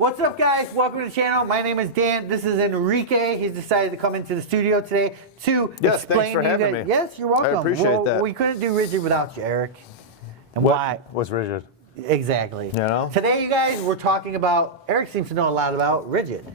What's up, guys? Welcome to the channel. My name is Dan. This is Enrique. He's decided to come into the studio today to explain thanks for to you having guys. me. Yes, you're welcome. I appreciate that. We couldn't do RIDGID without you, Eric. And why? What's RIDGID? Exactly. You know? Today, you guys, we're talking about, Eric seems to know a lot about RIDGID.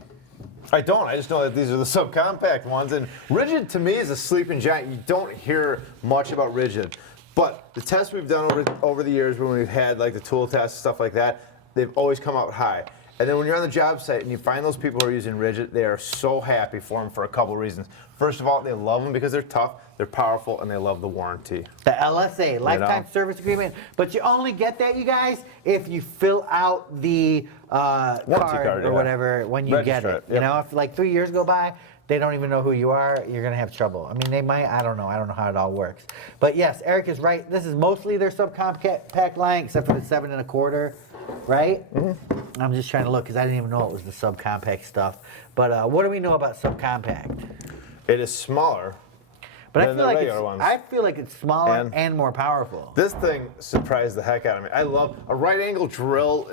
I don't. I just know that these are the subcompact ones. And RIDGID, to me, is a sleeping giant. You don't hear much about RIDGID. But the tests we've done over the years when we've had like the tool tests and stuff like that, they've always come out high. And then when you're on the job site and you find those people who are using RIDGID, they are so happy for them for a couple reasons. First of all, they love them because they're tough, they're powerful, and they love the warranty. The LSA, Lifetime Service Agreement. But you only get that, you guys, if you fill out the card or whatever when you get it. You know, if like 3 years go by, they don't even know who you are, you're going to have trouble. I mean, they might, I don't know how it all works. But yes, Eric is right. This is mostly their subcompact line, except for the 7 1/4, right? Mm-hmm. I'm just trying to look because I didn't even know it was the subcompact stuff. But what do we know about subcompact? It is smaller. But I feel like it's smaller and more powerful. This thing surprised the heck out of me. I love a right angle drill.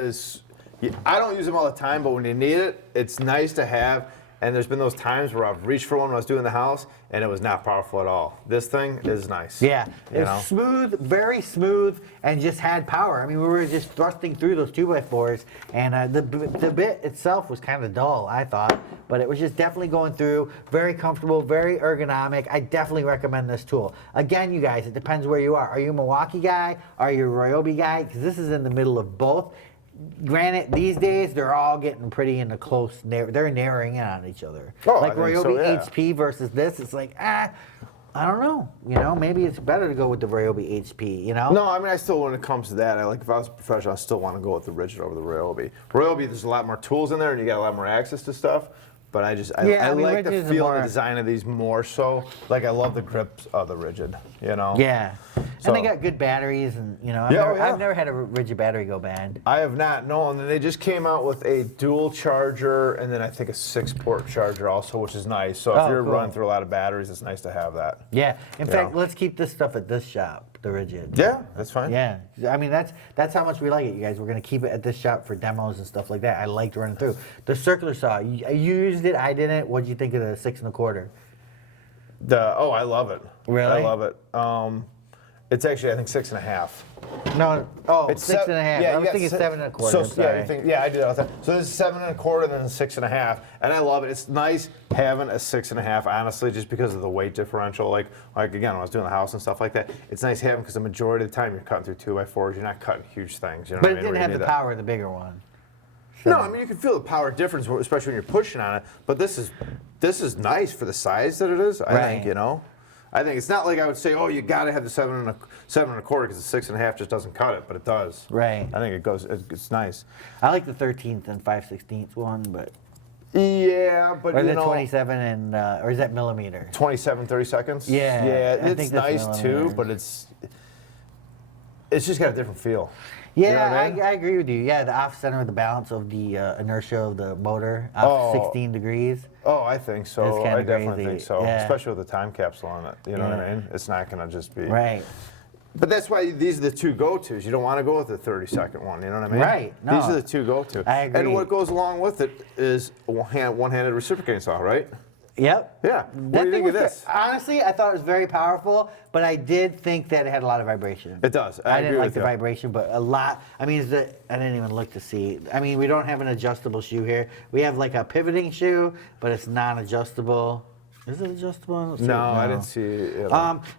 I don't use them all the time, but when you need it, it's nice to have. And there's been those times where I've reached for one when I was doing the house, and it was not powerful at all. This thing is nice. Yeah, it's smooth, very smooth, and just had power. I mean, we were just thrusting through those 2x4s, and the bit itself was kind of dull, I thought, but it was just definitely going through, very comfortable, very ergonomic. I definitely recommend this tool. Again, you guys, it depends where you are. Are you a Milwaukee guy? Are you a Ryobi guy? Because this is in the middle of both. Granted, these days they're all getting pretty in the close. They're narrowing in on each other. Oh, like Ryobi HP versus this, it's like I don't know. You know, maybe it's better to go with the Ryobi HP. You know? No, I mean, I still, when it comes to that, if I was a professional, I still want to go with the RIDGID over the Ryobi. Ryobi, there's a lot more tools in there, and you got a lot more access to stuff. But I like the feel and the design of these more so. Like, I love the grips of the RIDGID, you know? Yeah. And they got good batteries, and, you know, I've never had a RIDGID battery go bad. I have not, no. And then they just came out with a dual charger, and then I think a 6-port charger also, which is nice. So if you're running through a lot of batteries, it's nice to have that. Yeah. In fact, let's keep this stuff at this shop, the RIDGID. Yeah, that's fine. Yeah. I mean, that's how much we like it, you guys. We're going to keep it at this shop for demos and stuff like that. I liked running through. The circular saw, you used it, I didn't. What'd you think of the 6 1/4? I love it. Really? I love it. It's actually, I think, 6 1/2. No, it's 6 1/2. I was thinking 7 1/4. So I do that all the time. So this is 7 1/4 and then 6 1/2, and I love it. It's nice having a 6 1/2, honestly, just because of the weight differential. Like again, when I was doing the house and stuff like that, it's nice having because the majority of the time you're cutting through 2x4s, you're not cutting huge things. You know but what I mean? It didn't have the power of the bigger one. No, I mean you can feel the power difference, especially when you're pushing on it. But this is nice for the size that it is. I think, you know. I think it's not like I would say, oh, you got to have the 7 1/4 because the 6 1/2 just doesn't cut it, but it does. Right. I think it's nice. I like the 13th and 5/16 one, but. Yeah, but or the 27 and or is that millimeter? 27 30-seconds. Yeah. Yeah, it's nice too, but it's just got a different feel. Yeah, you know what I mean? I agree with you. Yeah, the off center of the balance of the inertia of the motor, off 16 degrees. Oh, I think so. I definitely think so, especially with the time capsule on it. You know what I mean? It's not going to just be right. But that's why these are the two go-tos. You don't want to go with the 30-second one. You know what I mean? Right. No, these are the two go-to. I agree. And what goes along with it is one-handed reciprocating saw, right? Yep. Yeah. What do you think of this? Honestly, I thought it was very powerful, but I did think that it had a lot of vibration. It does. I didn't like the vibration, but a lot. I mean, I didn't even look to see. I mean, we don't have an adjustable shoe here. We have like a pivoting shoe, but it's non-adjustable. Is it adjustable? No, I didn't see it.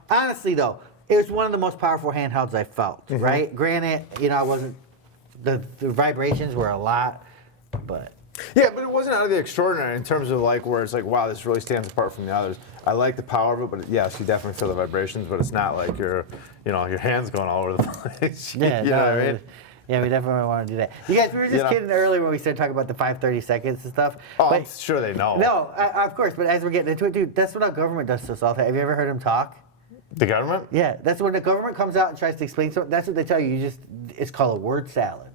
Honestly, though, it was one of the most powerful handhelds I felt, right? Granted, you know, I wasn't, the vibrations were a lot, but. Yeah, but it wasn't out of the extraordinary in terms of like where it's like, wow, this really stands apart from the others. I like the power of it, but yes, you definitely feel the vibrations, but it's not like your hands going all over the place. Yeah, you know what I mean? Yeah, we definitely want to do that. You guys, we were just kidding earlier when we started talking about the 5/30 seconds and stuff. Oh, but, I'm sure they know. No, of course, but as we're getting into it, dude, that's what our government does to us all the time. Have you ever heard them talk? The government? Yeah, that's when the government comes out and tries to explain something. That's what they tell you. It's called a word salad.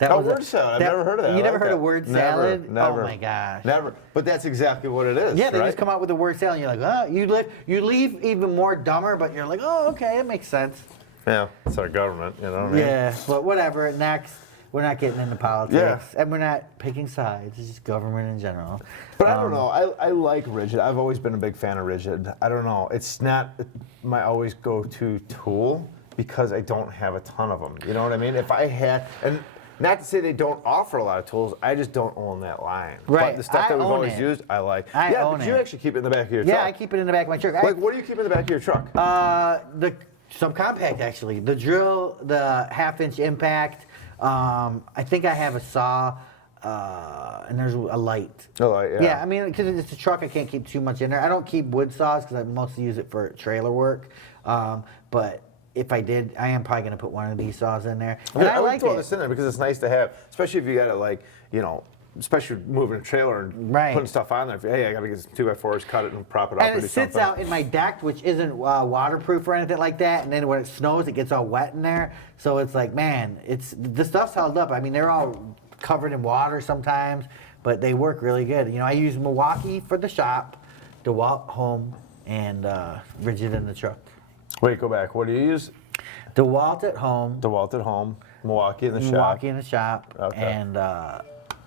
Word salad. I've never heard of that. You never heard of word salad? Never. Oh my gosh. Never. But that's exactly what it is. Yeah, they just come out with the word salad, and you're like, oh, you leave even more dumber, but you're like, oh, okay, it makes sense. Yeah, it's our government, you know what I mean? Yeah, but whatever. Next, we're not getting into politics, and we're not picking sides. It's just government in general. But I don't know. I like RIDGID. I've always been a big fan of RIDGID. I don't know. It's not my always go-to tool because I don't have a ton of them. You know what I mean? If I had, and not to say they don't offer a lot of tools, I just don't own that line. Right. But the stuff that we've always used, I like. But you actually keep it in the back of your truck. Yeah, I keep it in the back of my truck. Like, what do you keep in the back of your truck? The subcompact, actually. The drill, the half-inch impact. I think I have a saw, and there's a light. A light, yeah. Yeah, I mean, because it's a truck, I can't keep too much in there. I don't keep wood saws because I mostly use it for trailer work. But if I did, I am probably going to put one of these saws in there. And I like throw this in there because it's nice to have, especially if you got it like, especially moving a trailer and putting stuff on there. Hey, I got to get some 2x4s, cut it and prop it up. And it sits out in my deck, which isn't waterproof or anything like that. And then when it snows, it gets all wet in there. So it's like, man, the stuff's held up. I mean, they're all covered in water sometimes, but they work really good. I use Milwaukee for the shop, DeWalt home, and RIDGID in the truck. Wait, go back. What do you use? DeWalt at home. DeWalt at home. Milwaukee in the shop. Milwaukee in the shop. Okay. And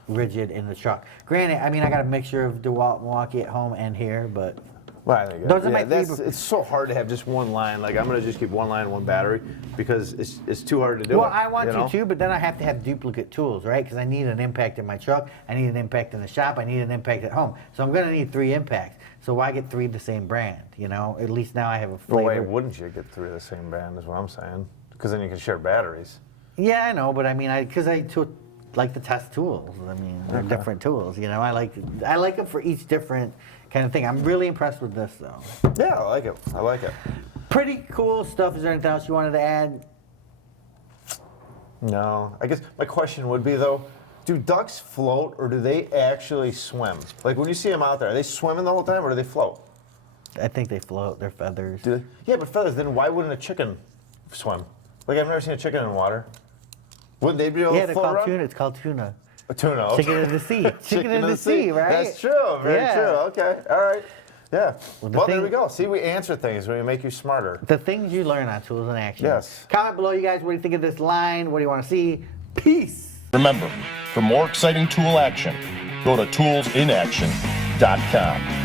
RIDGID in the truck. Granted, I mean, I got a mixture of DeWalt, Milwaukee at home, and here, but well, I think those are my three. It's so hard to have just one line. Like, I'm going to just keep one line and one battery because it's too hard to do. Well, I want to too, but then I have to have duplicate tools, right? Because I need an impact in my truck, I need an impact in the shop, I need an impact at home. So I'm going to need 3 impacts. So why get 3 the same brand? At least now I have a flavor. Well, why wouldn't you get 3 of the same brand? Is what I'm saying. Because then you can share batteries. Yeah, I know, but I mean, because I like to test tools. I mean, they're different tools. I like them for each different kind of thing. I'm really impressed with this, though. Yeah, I like it. I like it. Pretty cool stuff. Is there anything else you wanted to add? No. I guess my question would be, though, do ducks float or do they actually swim? Like, when you see them out there, are they swimming the whole time or do they float? I think they float. They're feathers. Do they? Yeah, but feathers. Then why wouldn't a chicken swim? Like, I've never seen a chicken in water. Wouldn't they be able to float around? Tuna. It's called tuna. A tuna. Okay. Chicken in the sea. Chicken in the sea, right? That's true. Very true. Okay. All right. Yeah. Well, there we go. See, we answer things when we make you smarter. The things you learn on Tools in Action. Yes. Comment below, you guys. What do you think of this line? What do you want to see? Peace. Remember, for more exciting tool action, go to toolsinaction.com.